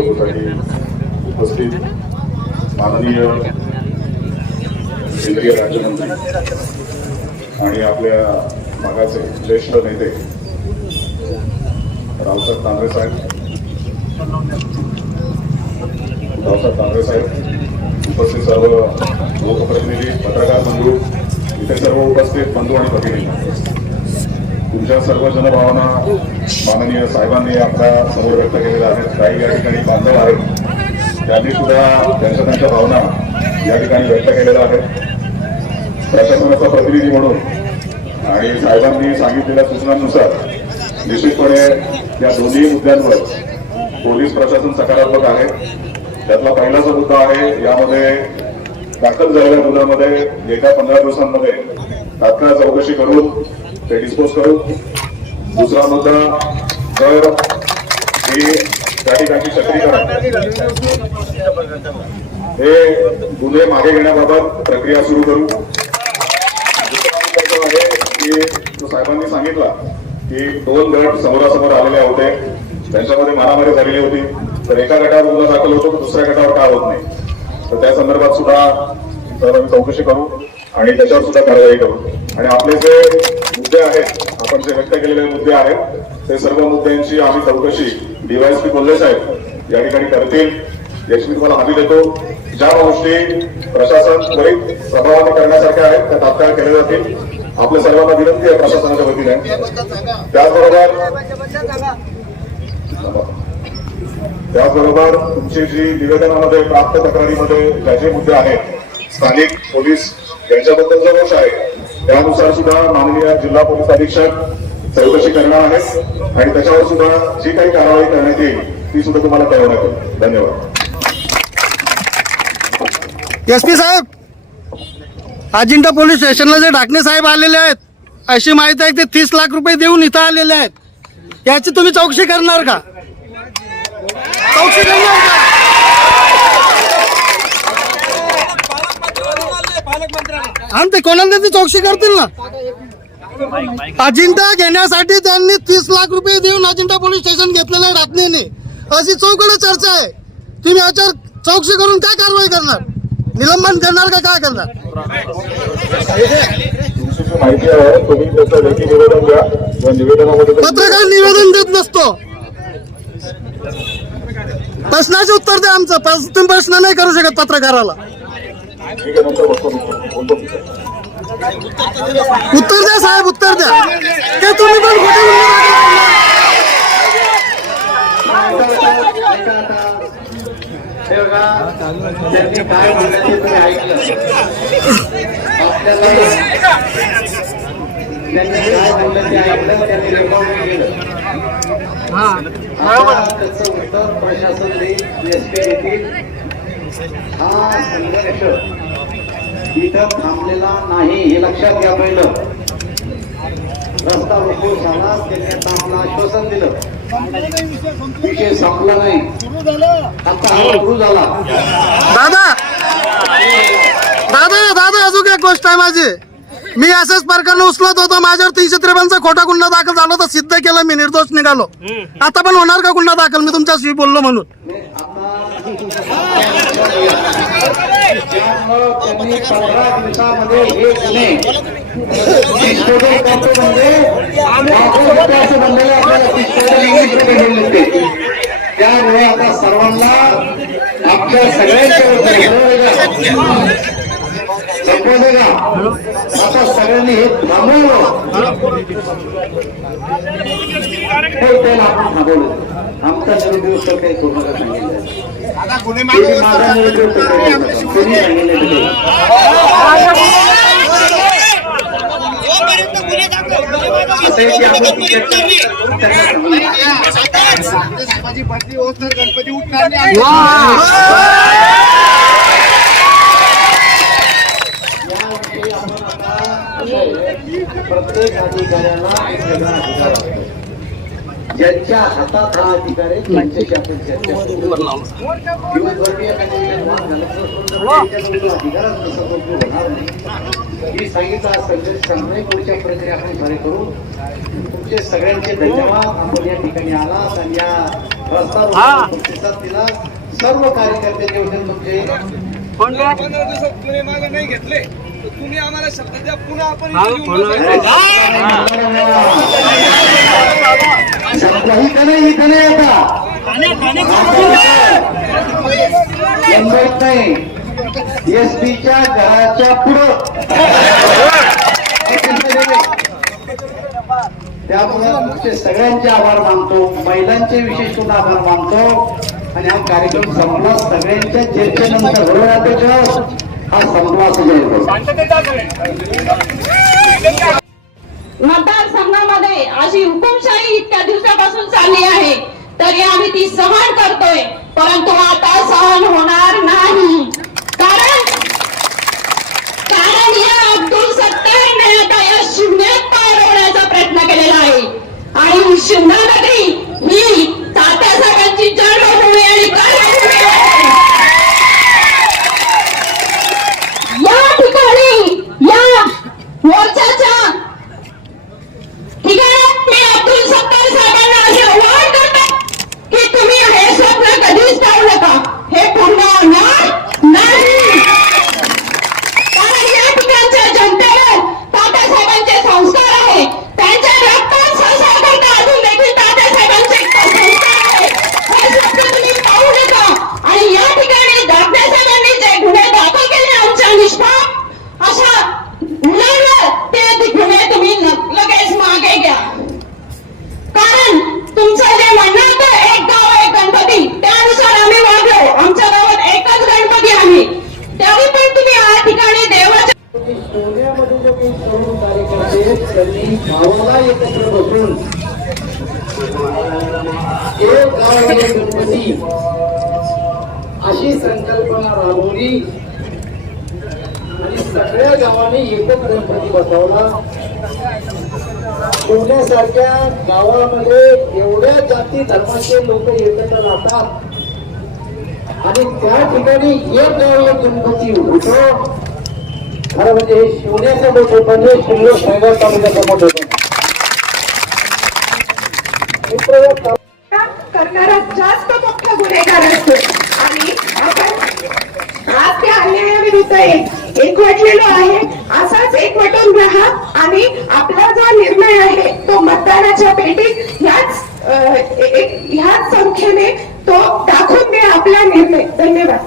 निवडणुकीसाठी उपस्थित माननीय केंद्रीय राज्यमंत्री आणि आपल्या भागाचे ज्येष्ठ नेते रावसाहेब तांबरे साहेब. रावसाहेब तांबरे साहेब उपस्थित सर्व लोकप्रतिनिधी पत्रकार बंधू इथे सर्व उपस्थित बंधू आणि भगिनी. तुमच्या सर्व जनभावना माननीय साहेबांनी आपल्यासमोर व्यक्त केलेल्या आहेत. काही या ठिकाणी बांधव आहेत. त्यांनी सुद्धा त्यांच्या त्यांच्या भावना या ठिकाणी व्यक्त केलेल्या आहेत. प्रशासनाचा प्रतिनिधी म्हणून आणि साहेबांनी सांगितलेल्या सूचनांनुसार निश्चितपणे या दोन्ही मुद्द्यांवर पोलीस प्रशासन सकारात्मक आहे. त्यातला पहिलाचा मुद्दा आहे यामध्ये दाखल झालेल्या मुद्द्यामध्ये येत्या पंधरा दिवसांमध्ये तात्काळ चौकशी करून ते डिस्पोज करू. दुसरा मुद्दा जर ही त्या ठिकाणची सक्रीकरण हे गुन्हे मागे घेण्याबाबत प्रक्रिया सुरू करू. जो आहे की जो साहेबांनी सांगितला की दोन गट समोरासमोर आलेले होते. त्यांच्यामध्ये मारामारी झालेली होती. तर एका गटावर गुन्हा दाखल होतो दुसऱ्या गटावर का होत नाही? तर त्या संदर्भात सुद्धा आम्ही चौकशी करू आणि त्याच्यावर सुद्धा कारवाई करू. आणि आपले जे मुद्दे आहेत आपण जे व्यक्त केलेले मुद्दे आहेत ते सर्व मुद्द्यांची आम्ही चौकशी डीवायएसपी बोलले साहेब या ठिकाणी करतील. याची मी तुम्हाला हमी देतो. ज्या गोष्टी प्रशासन त्वरित प्रभावाने करण्यासारख्या आहेत त्या तात्काळ केल्या जातील. आपल्या सर्वांना विनंती आहे प्रशासनाच्या वतीने. त्याचबरोबर त्याचबरोबर तुमची जी निवेदनामध्ये प्राप्त तक्रारीमध्ये ज्या जे मुद्दे आहेत स्थानिक पोलीस यांच्याबद्दल जो दोष आहे त्यानुसार सुद्धा माननीय जिल्हा पोलीस अधीक्षक चौकशी करणार आहेत. आणि त्याच्यावर सुद्धा जी काही कारवाई करण्यात येईल ती सुद्धा तुम्हाला कळवण्यात येईल. धन्यवाद. एस पी साहेब अजिंठा पोलीस स्टेशनला जे ढाकणे साहेब आलेले आहेत अशी माहिती आहे ते तीस लाख रुपये देऊन इथं आलेले आहेत. याची तुम्ही चौकशी करणार का? चौकशी करणार का? आणि ते कोणाला ते चौकशी करतील ना. अजिंठा घेण्यासाठी त्यांनी तीस लाख रुपये देऊन अजिंठा पोलीस स्टेशन घेतलेलं आहे रात्रीने. अशी चौकड चर्चा आहे. तुम्ही याच्यावर चौकशी करून काय कारवाई करणार? निलंबन करणार का काय करणार? पत्रकार निवेदन देत नसतो. प्रश्नाचे उत्तर द्या आमचं. तुम्ही प्रश्न नाही करू शकत पत्रकाराला. बोलतो मी. उत्तर द्या साहेब उत्तर द्या काय तुम्ही पण खोटे काय ते ऐकलं त्यांनी रेकॉर्ड केलं उत्तर प्रशासन हा संघर्ष इथं थांबलेला नाही हे लक्षात घ्या पहिलं. रस्ता रोको झाला त्यांनी आता आपलं आश्वासन दिलं. विषय संपला नाही. आता हा सुरू झाला. दादा! दादा दादा अजून एक गोष्ट आहे माझी. मी असेच प्रकरण उचलत होतो माझ्यावर तीनशे त्रेपन्नचा खोटा गुन्हा दाखल झाला तर सिद्ध केलं मी निर्दोष निघालो. आता पण होणार का गुन्हा दाखल? मी तुमच्याशी बोललो म्हणून. त्यामुळं त्यांनी पंधरा दिवसामध्ये हे गुन्हे पिस्तोल आपल्याला इंग्लिशमध्ये त्यामुळे आता सर्वांना आपल्या सगळ्यांच्या आता सगळ्यांनी हे थांबवलं त्याला आपण थांबवलं आमचा निरुद्योग उत्तर काही नका सांगितलं ते माझा निरुद्योग उत्तर काही करू नका. कोणी सांगितलं ते असं आहे की आपण तिकीट त्यांना सांगू. याविषयी आपण आता कसं आहे, प्रत्येक अधिकाऱ्याला एक वेगळा अधिकार असतो ज्यांच्या हातात हा अधिकार आहे त्यांच्याशी आपण चर्चा करू. दिवसभर मी एका ठिकाणी वाद झाला तर तो अधिकारच तो होणार नाही मी सांगितलं संघर्ष संपणे पुढच्या प्रक्रिया आपण खरे करू तुमचे सगळ्यांचे धन्यवाद आपण या ठिकाणी आलात आणि या प्रतिसाद दिला सर्व कार्यकर्त्यांचे वतीने तुमचे पंधरा दिवसात मागे नाही घेतले तुम्ही आम्हाला शब्द द्या. पुन्हा आपण नाही एस टीच्या घराच्या पुढं. त्यामुळे तुमचे सगळ्यांचे आभार मानतो महिलांचे विशेष करून आभार मानतो. आणि हा कार्यक्रम संपला सगळ्यांच्या चर्चेनंतर. होईल आता हा असं मतदारसंघामध्ये अशी हुकुमशाही इतक्या दिवसापासून चालली आहे तरी आम्ही ती सहन करतोय परंतु आता सहन होणार नाही कारण कारण या अब्दुल सत्तारने आता या शिवण्यात पारवण्याचा प्रयत्न केलेला आहे आणि ही शिवना नगरी ही तात्यासाहेबांची जन्मभूमी आणि कर्मभूमी आहे या ठिकाणी या मोर्चाच्या ठीक आहे मी अब्दुल सत्तार साहेबांना असे आवाहन करतो की तुम्ही हे स्वप्न कधीच टाळू नका हे पूर्ण होणार नाही कारण या ठिकाणच्या जनतेवर तात्यासाहेबांचे संस्कार आहे त्यांच्या रक्तात संसार करता अजून देखील तात्यासाहेबांचे संस्कार आहे हे स्वप्न तुम्ही पाहू नका आणि या ठिकाणी तात्यासाहेबांनी जे गुन्हे दाखल केले आमच्या निष्पाप अशा मुलांवर ते गुन्हे तुम्ही न- लगेच मागे घ्या कारण तुमचं जे म्हणणं होतं एक गाव एक गणपती त्यानुसार आम्ही वागलो आमच्या गावात एकच गणपती आहे त्यावेळी पण तुम्ही या ठिकाणी देवाच्या जे काही तरुण कार्यकर्ते त्यांनी एकत्र बसून एक गाव गणपती अशी संकल्पना राबवली. आणि सगळ्या गावांनी एकच गणपती बसवला. पुण्यासारख्या गावामध्ये एवढ्या जाती धर्माचे लोक एकत्र राहतात. आणि त्या ठिकाणी एक गाव एक गणपती होतो. खरं म्हणजे हे शिवण्याचं मोठे पण शिल्लो सायगाव तालुक्याचं मोठे पण करणारा जास्त मोठा गुन्हेगार असतो. आणि आपण आज त्या अन्यायाविरुद्ध एकवटलेलो आहे असाच एक एकवटून राहा आणि आपला जो निर्णय आहे तो मतदानाच्या पेटीत ह्याच ह्याच संख्येने तो टाकून दे आपला निर्णय. धन्यवाद.